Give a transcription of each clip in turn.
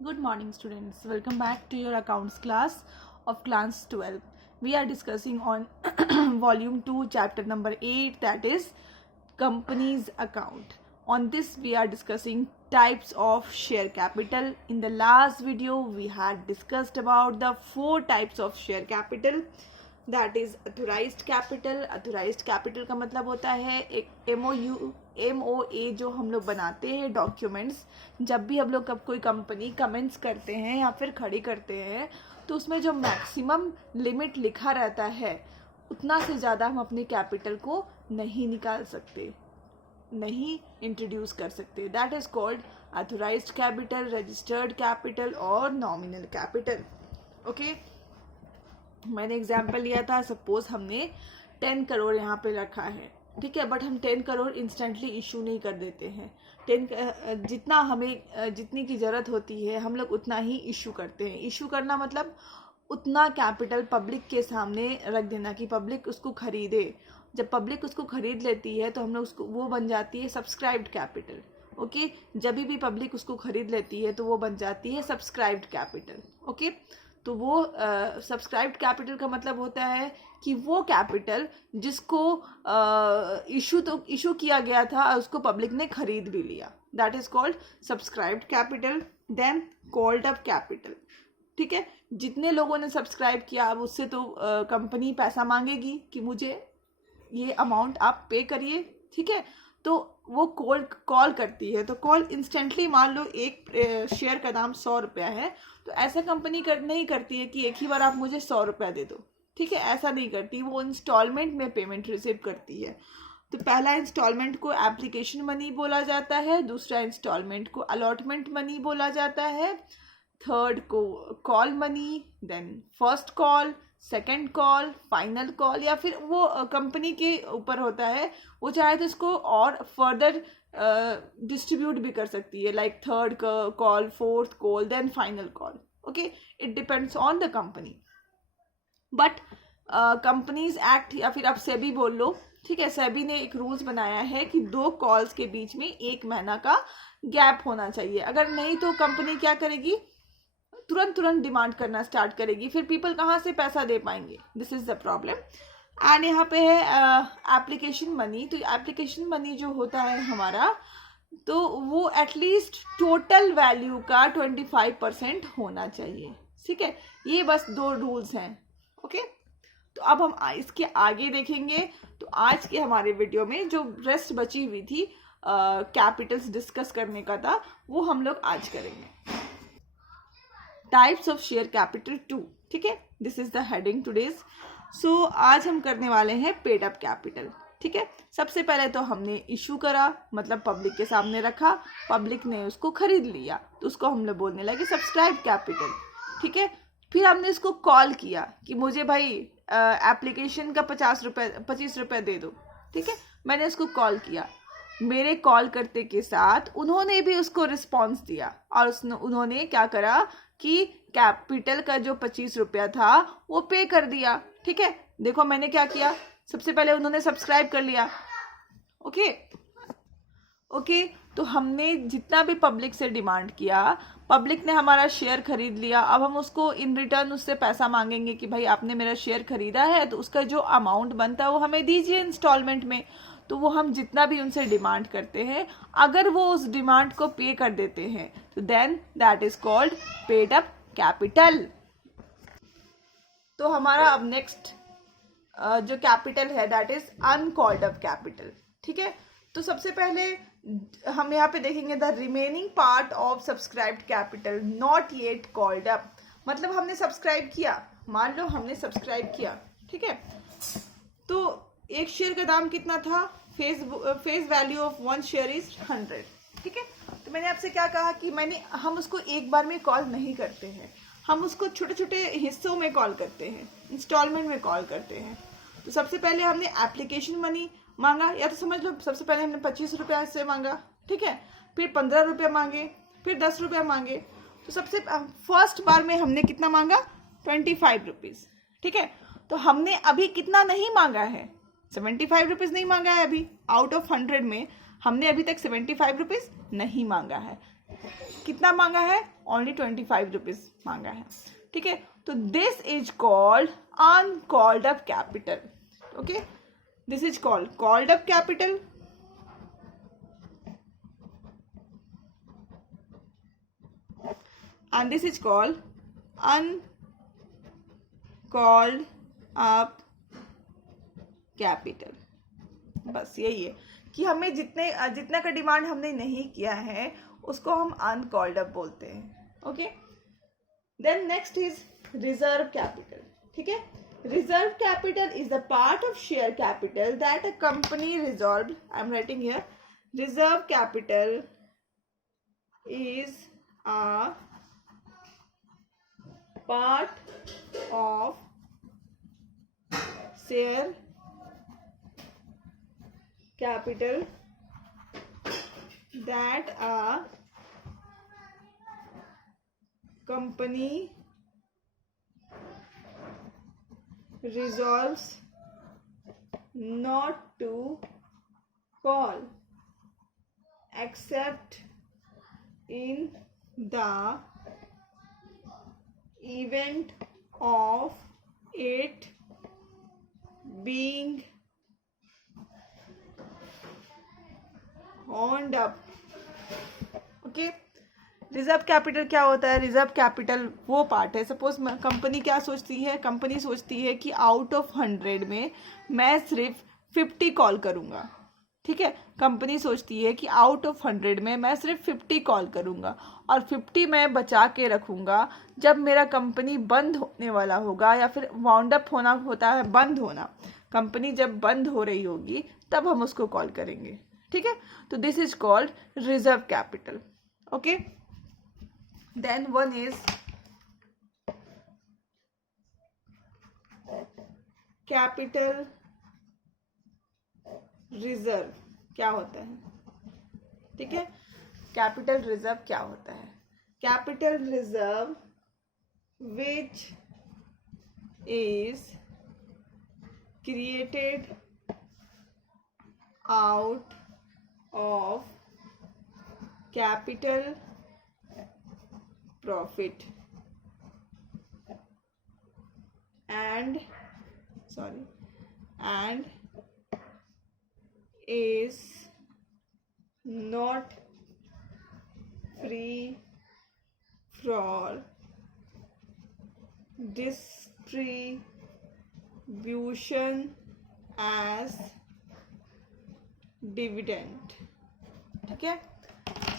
Good morning, students. Welcome back to your accounts class of class 12. We are discussing on volume 2, chapter number 8, that is company's account. On this, we are discussing types of share capital. In the last video, we had discussed about the 4 types of share capital. That is authorised capital. Authorised capital का मतलब होता है एक MOA जो हम लोग बनाते हैं डॉक्यूमेंट्स. जब भी हम लोग कोई कंपनी कमेंट्स करते हैं या फिर खड़ी करते हैं तो उसमें जो मैक्सिमम लिमिट लिखा रहता है उतना से ज़्यादा हम अपने कैपिटल को नहीं निकाल सकते, नहीं इंट्रोड्यूस कर सकते. That is called authorised capital, registered capital और नॉमिनल कैपिटल. ओके, मैंने एग्जाम्पल लिया था. सपोज हमने 10 करोड़ यहाँ पे रखा है, ठीक है, बट हम 10 करोड़ इंस्टेंटली इशू नहीं कर देते हैं. 10 जितना हमें जितनी की ज़रूरत होती है हम लोग उतना ही इशू करते हैं. इशू करना मतलब उतना कैपिटल पब्लिक के सामने रख देना कि पब्लिक उसको खरीदे. जब पब्लिक उसको खरीद लेती है तो हम लोग उसको वो बन जाती है सब्सक्राइब्ड कैपिटल. ओके, जब भी पब्लिक उसको खरीद लेती है तो वो बन जाती है सब्सक्राइब्ड कैपिटल. ओके, तो वो सब्सक्राइब्ड कैपिटल का मतलब होता है कि वो कैपिटल जिसको इशू किया गया था उसको पब्लिक ने खरीद भी लिया. That is called subscribed capital. Then called up capital. ठीक है, जितने लोगों ने सब्सक्राइब किया अब उससे तो कंपनी पैसा मांगेगी कि मुझे ये अमाउंट आप पे करिए. ठीक है, तो वो कॉल करती है. तो कॉल इंस्टेंटली, मान लो एक शेयर का दाम 100 रुपया है, तो ऐसा कंपनी नहीं करती है कि एक ही बार आप मुझे 100 रुपया दे दो. ठीक है, ऐसा नहीं करती. वो इंस्टॉलमेंट में पेमेंट रिसीव करती है. तो पहला इंस्टॉलमेंट को एप्लीकेशन मनी बोला जाता है, दूसरा इंस्टॉलमेंट को अलॉटमेंट मनी बोला जाता है, थर्ड को call money, then first call, second call, final call. या फिर वो कंपनी के ऊपर होता है, वो चाहे तो इसको और फर्दर डिस्ट्रीब्यूट भी कर सकती है, like third call, fourth call, then final call. Okay, it depends on the company. But companies act या फिर आप सेबी बोल लो, ठीक है, सेबी ने एक रूल्स बनाया है कि 2 कॉल्स के बीच में 1 महीना का गैप होना चाहिए. अगर नहीं तो कंपनी क्या करेगी, तुरंत डिमांड करना स्टार्ट करेगी. फिर पीपल कहाँ से पैसा दे पाएंगे? This is the problem. And यहाँ पे है एप्लीकेशन मनी. तो एप्लीकेशन मनी जो होता है हमारा, तो वो एटलीस्ट टोटल वैल्यू का 25% होना चाहिए. ठीक है, ये बस 2 रूल्स हैं. ओके, तो अब हम इसके आगे देखेंगे. तो आज के हमारे वीडियो में जो रेस्ट बची हुई थी कैपिटल्स डिस्कस करने का था, वो हम लोग आज करेंगे. Types of share capital 2. ठीक है, this is the heading today's. So आज हम करने वाले हैं पेड अप कैपिटल. ठीक है, सबसे पहले तो हमने इशू करा, मतलब पब्लिक के सामने रखा, पब्लिक ने उसको खरीद लिया, तो उसको हम लोग बोलने लगे सब्सक्राइब कैपिटल. ठीक है, फिर हमने इसको कॉल किया कि मुझे भाई एप्लीकेशन का 25 रुपये दे दो. ठीक है, मैंने उसको कॉल किया. मेरे कॉल करते के साथ उन्होंने भी उसको रिस्पॉन्स दिया और उन्होंने क्या करा कि कैपिटल का जो 25 रुपया था वो पे कर दिया. ठीक है, देखो मैंने क्या किया, सबसे पहले उन्होंने सब्सक्राइब कर लिया. ओके, तो हमने जितना भी पब्लिक से डिमांड किया, पब्लिक ने हमारा शेयर खरीद लिया. अब हम उसको इन रिटर्न उससे पैसा मांगेंगे कि भाई आपने मेरा शेयर खरीदा है तो उसका जो अमाउंट बनता है वो हमें दीजिए इंस्टॉलमेंट में. तो वो हम जितना भी उनसे डिमांड करते हैं, अगर वो उस डिमांड को पे कर देते हैं तो then that is called paid up capital. तो हमारा अब नेक्स्ट जो कैपिटल है that is uncalled up capital. ठीक है, तो सबसे पहले हम यहाँ पे देखेंगे the remaining part of subscribed capital not yet called up. मतलब हमने सब्सक्राइब किया, मान लो हमने सब्सक्राइब किया. ठीक है, तो एक शेयर का दाम कितना था, face value of 1 share is 100. ठीक है, तो मैंने आपसे क्या कहा कि हम उसको एक बार में कॉल नहीं करते हैं, हम उसको छोटे छोटे हिस्सों में कॉल करते हैं, इंस्टॉलमेंट में कॉल करते हैं. तो सबसे पहले हमने एप्लीकेशन मनी मांगा, या तो समझ लो सबसे पहले हमने 25 रुपया से मांगा. ठीक है, फिर 15 रुपया मांगे, फिर 10 रुपया मांगे. तो सबसे फर्स्ट बार में हमने कितना मांगा, 25 रुपीज़. ठीक है, तो हमने अभी कितना नहीं मांगा है, 75 रुपीज़ नहीं मांगा है. अभी आउट ऑफ 100 में हमने अभी तक 75 रुपीज़ नहीं मांगा है. कितना मांगा है? ओनली 25 रुपीज मांगा है, ठीक है। तो this is called uncalled up capital, okay, this is called up capital, and this is called uncalled up capital। बस यही है कि हमें जितना का डिमांड हमने नहीं किया है उसको हम अनकॉल्ड अप बोलते हैं, okay. Then next is reserve capital, ठीक है। Reserve capital is the part of share capital that a company resolve, I am writing here, reserve capital is a part of share capital that a company resolves not to call except in the event of it being wound up, okay. Reserve capital क्या होता है? Reserve capital वो part है, suppose company क्या सोचती है, company सोचती है कि आउट ऑफ 100 में मैं सिर्फ 50 कॉल करूँगा, ठीक है। कंपनी सोचती है कि आउट ऑफ 100 में मैं सिर्फ 50 कॉल करूँगा और 50 मैं बचा के रखूँगा, जब मेरा कंपनी बंद होने वाला होगा या फिर वाउंड अप होना होता है, बंद होना, कंपनी जब बंद हो रही होगी तब हम उसको कॉल करेंगे, ठीक है। तो this is called reserve capital, okay. Then one is capital reserve. क्या होता है, ठीक है। कैपिटल रिजर्व क्या होता है? Capital reserve which is created out of capital profit and is not free for distribution as dividend, ठीक है।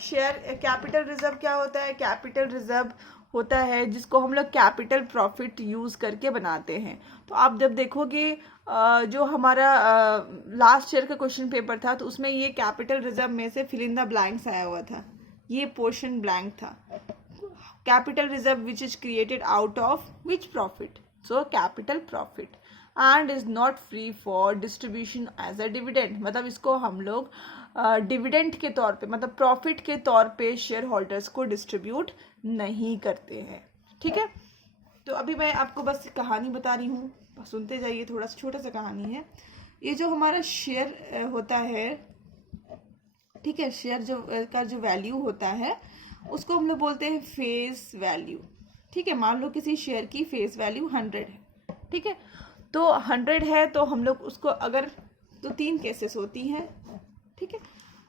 शेयर कैपिटल रिजर्व क्या होता है? कैपिटल रिजर्व होता है जिसको हम लोग कैपिटल प्रॉफिट यूज़ करके बनाते हैं। तो आप जब देखोगे जो हमारा लास्ट ईयर का क्वेश्चन पेपर था तो उसमें ये कैपिटल रिजर्व में से फिल इन द ब्लैंक्स आया हुआ था, ये पोर्शन ब्लैंक था। Capital reserve which is created out of which profit, so capital profit and is not free for distribution as a dividend, मतलब इसको हम लोग डिविडेंड के तौर पे, मतलब प्रॉफिट के तौर पे शेयर होल्डर्स को डिस्ट्रीब्यूट नहीं करते हैं, ठीक है। तो अभी मैं आपको बस कहानी बता रही हूँ, सुनते जाइए, थोड़ा सा छोटा सा कहानी है। ये जो हमारा शेयर होता है, ठीक है, शेयर जो का जो वैल्यू होता है उसको हम लोग बोलते हैं फेस वैल्यू, ठीक है। मान लो किसी शेयर की फेस वैल्यू 100 है, ठीक है। तो 100 है तो हम लोग उसको अगर, तो 3 केसेस होती हैं, ठीक है।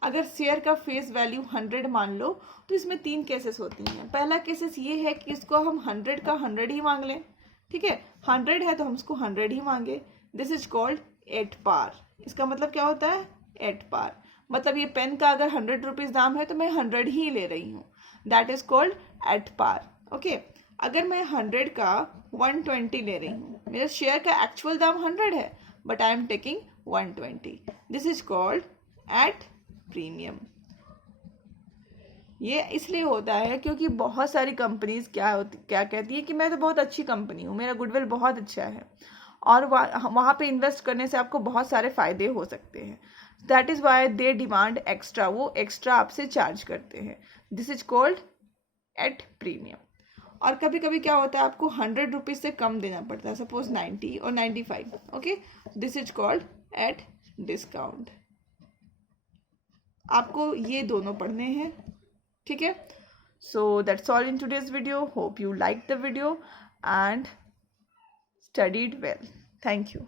अगर शेयर का फेस वैल्यू 100 मान लो तो इसमें 3 केसेस होती हैं। पहला केसेस ये है कि इसको हम 100 का 100 ही मांग लें, ठीक है। 100 है तो हम इसको 100 ही मांगे, this is called at par. इसका मतलब क्या होता है? एट पार, मतलब ये पेन का अगर 100 रुपीज़ दाम है तो मैं 100 ही ले रही हूँ, that is called at par, okay. अगर मैं 100 का 120 ले रही हूँ, मेरा शेयर का एक्चुअल दाम 100 है but I am taking 120, this is called at premium. ये इसलिए होता है क्योंकि बहुत सारी कंपनीज क्या कहती है कि मैं तो बहुत अच्छी कंपनी हूँ, मेरा गुडविल बहुत अच्छा है और वहाँ पे इन्वेस्ट करने से आपको बहुत सारे फायदे हो सकते हैं, that is why they demand extra, वो एक्स्ट्रा आपसे चार्ज करते हैं, this is called at premium. और कभी कभी क्या होता है, आपको 100 रुपीज़ से कम देना पड़ता है, सपोज 90 और 95, okay, this is called at discount. आपको ये दोनों पढ़ने हैं, ठीक है। So that's all in today's video. Hope you liked the video and studied well. Thank you.